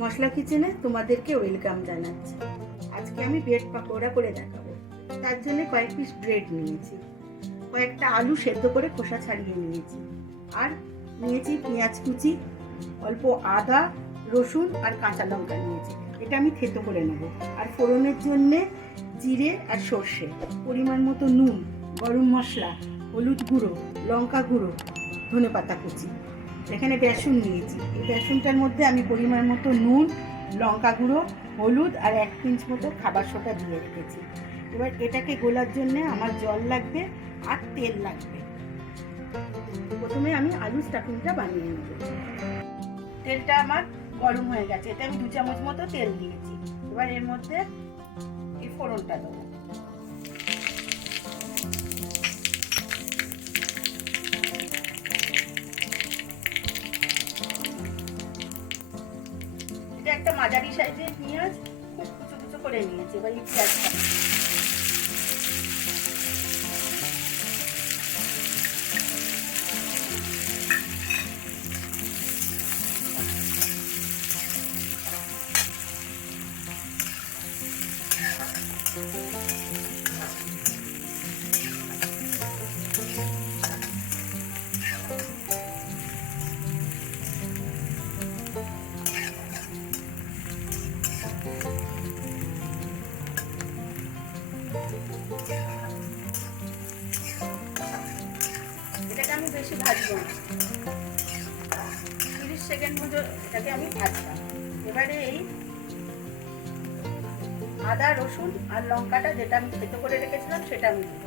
মশলা কিচেনে তোমাদেরকে ওয়েলকাম জানাচ্ছি। আজকে আমি ব্রেড পাকোড়া করে দেখাবো। তার জন্য কয়েক পিস ব্রেড নিয়েছি, কয়েকটা আলু সেদ্ধ করে খোসা ছাড়িয়ে নিয়েছি, আর নিয়েছি পেঁয়াজ কুচি, অল্প আদা, রসুন আর কাঁচা লঙ্কা নিয়েছি। এটা আমি থেতো করে নেব। আর ফোড়নের জন্যে জিরে আর সর্ষে, পরিমাণ মতো নুন, গরম মশলা, হলুদ গুঁড়ো, লঙ্কা গুঁড়ো, ধনেপাতা কুচি। এখানে বেসন নিয়েছি। এই বেসনটার মধ্যে আমি পরিমাণ মতো নুন, লঙ্কা গুঁড়ো, হলুদ আর 1 পিঞ্চ মতো খাবার সোডা দিয়ে রেখেছি। এবার এটাকে গোলার জন্য আমার জল লাগবে আর তেল লাগবে। প্রথমে আমি আলু স্টাফিংটা বানিয়ে নেব। তেলটা আমার গরম হয়ে গেছে, এতে আমি 2 চামচ মতো তেল দিয়েছি। এবার এর মধ্যে এই ফোড়নটা দেবো। এটা একটা মাঝারি সাইজের পেঁয়াজ, খুব কুচো কুচো করে নিয়েছি। এবার এই পেঁয়াজটা এটাকে আমি বেশি ভাজবো না, 30 সেকেন্ড মতো এটাকে আমি ভাজলাম। এবারে এই আদা, রসুন আর লঙ্কাটা যেটা আমি থেতো করে রেখেছিলাম সেটা আমি দেব।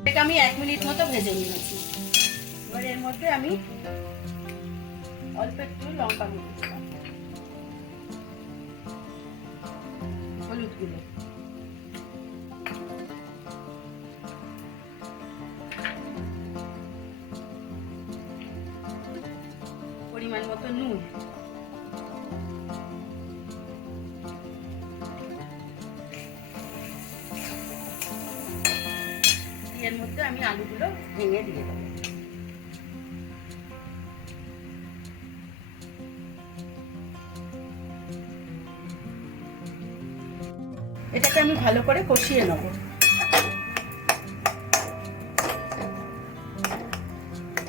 এটাকে আমি 1 মিনিট মতো ভেজে নিয়েছি। এবার এর মধ্যে আমি অল্প একটু লঙ্কা গুঁড়ো দিলাম, হলুদ গুঁড়ো, পরিমাণ মতো নুন, এর মধ্যে আমি আলুগুলো ভেঙে দিয়ে দেবো। এটাকে আমি ভালো করে কষিয়ে নেব।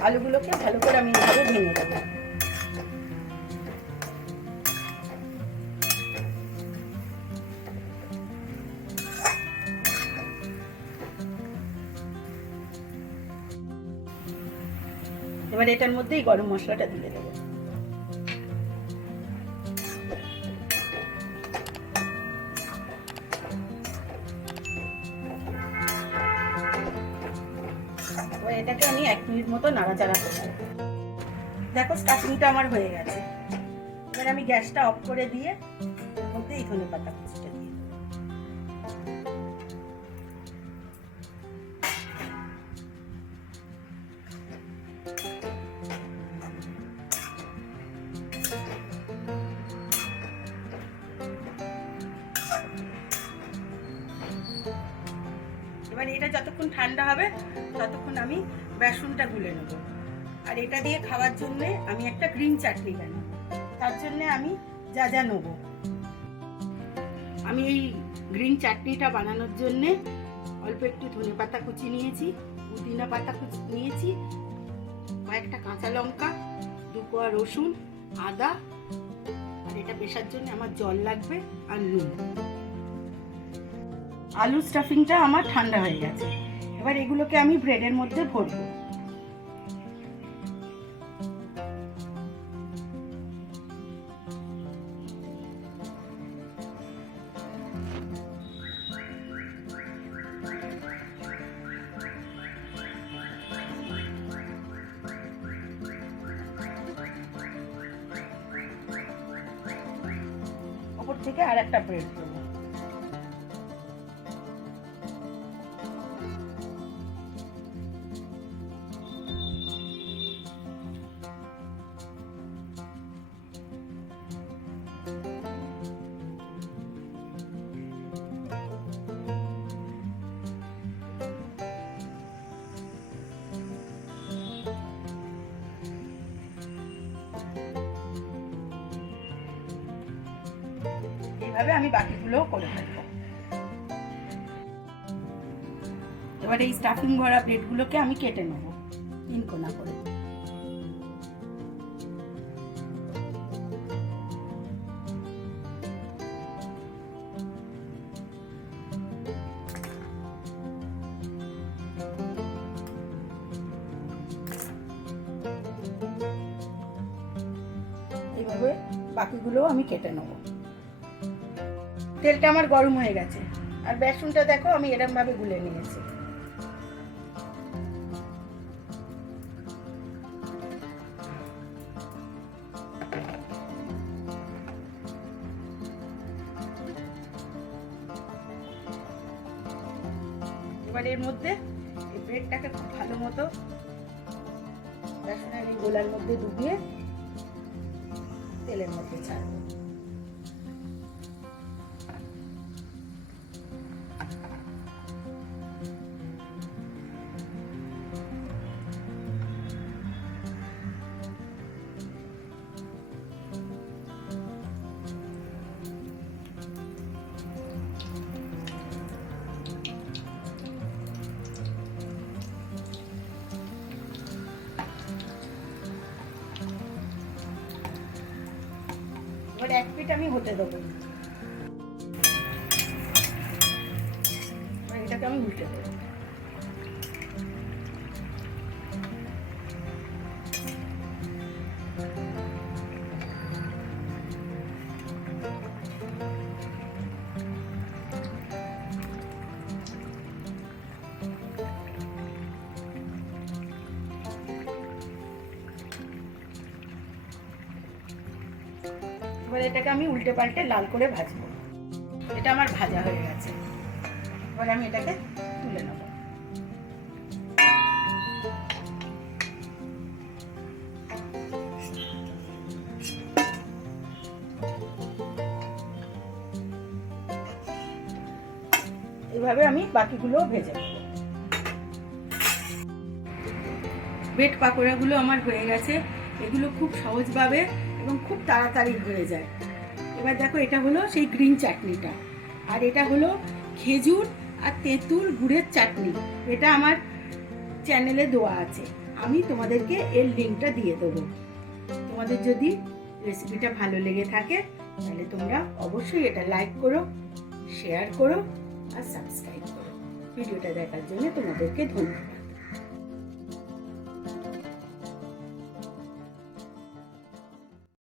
আলুগুলোকে ভালো করে আমি এভাবে ভেঙে দেবো। এবার এটার মধ্যেই গরম মশলাটা দিয়ে দেবো। এটাকে আমি 1 মিনিট মতো নাড়াচাড়া করব। দেখো স্টাফিংটা আমার হয়ে গেছে। এবার আমি গ্যাসটা অফ করে দিয়ে এর মধ্যে এই ধনেপাতা কুচিটা দিয়ে এবার এটা যতক্ষণ ঠান্ডা হবে ততক্ষণ আমি বেসনটা গুলে নেব। আর এটা দিয়ে খাওয়ার জন্য আমি একটা গ্রিন চাটনি বানাবো। তার জন্য আমি যা যা নেব, আমি এই গ্রিন চাটনিটা বানানোর জন্য অল্প একটু ধনেপাতা কুচি নিয়েছি, পুদিনা পাতা কুচি নিয়েছি, কয়েকটা কাঁচা লঙ্কা, 2 কোয়া রসুন, আদা, আর এটা মেশার জন্য আমার জল লাগবে আর নুন। আলু স্টাফিংটা আমার ঠান্ডা হয়ে গেছে। এবার এগুলোকে আমি ব্রেডের মধ্যে ভরবো। ওপর থেকে আর একটা ব্রেড দেবো। এইভাবে আমি বাকিগুলোও করে ফেলবো। এবার এই স্টাফিং ভরা ব্রেডগুলোকে আমি কেটে নেব 3 কোনা করে। এইভাবে বাকিগুলো আমি কেটে নেব। তেলটা আমার গরম হয়ে গেছে, আর বেসনটা দেখো আমি এরকম ভাবে গুলে নিয়েছি। এবার এর মধ্যে এই ব্রেডটাকে খুব ভালো মতো বেসনের এই গোলার মধ্যে ডুবিয়ে তেলের মধ্যে ছাড়বো। এবার এক পিঠ আমি হতে দেবো, এটাকে আমি উল্টে দেবো। এবার এটাকে আমি উল্টে পাল্টে লাল করে ভাজবো। এটা আমার ভাজা হয়ে গেছে, এবার আমি এটাকে তুলে নেব। এইভাবে আমি বাকিগুলো ভেজে নেব। ব্রেড পাকোড়াগুলো আমার হয়ে গেছে। এগুলো খুব সহজভাবে এবং খুব তাড়াতাড়ি হয়ে যায়। এবার দেখো এটা হলো সেই গ্রিন চাটনিটা, আর এটা হলো খেজুর আর তেঁতুল গুড়ের চাটনি। এটা আমার চ্যানেলে দেওয়া আছে, আমি তোমাদেরকে এর লিঙ্কটা দিয়ে দেবো। তোমাদের যদি রেসিপিটা ভালো লেগে থাকে তাহলে তোমরা অবশ্যই এটা লাইক করো, শেয়ার করো আর সাবস্ক্রাইব করো। ভিডিওটা দেখার জন্য তোমাদেরকে ধন্যবাদ।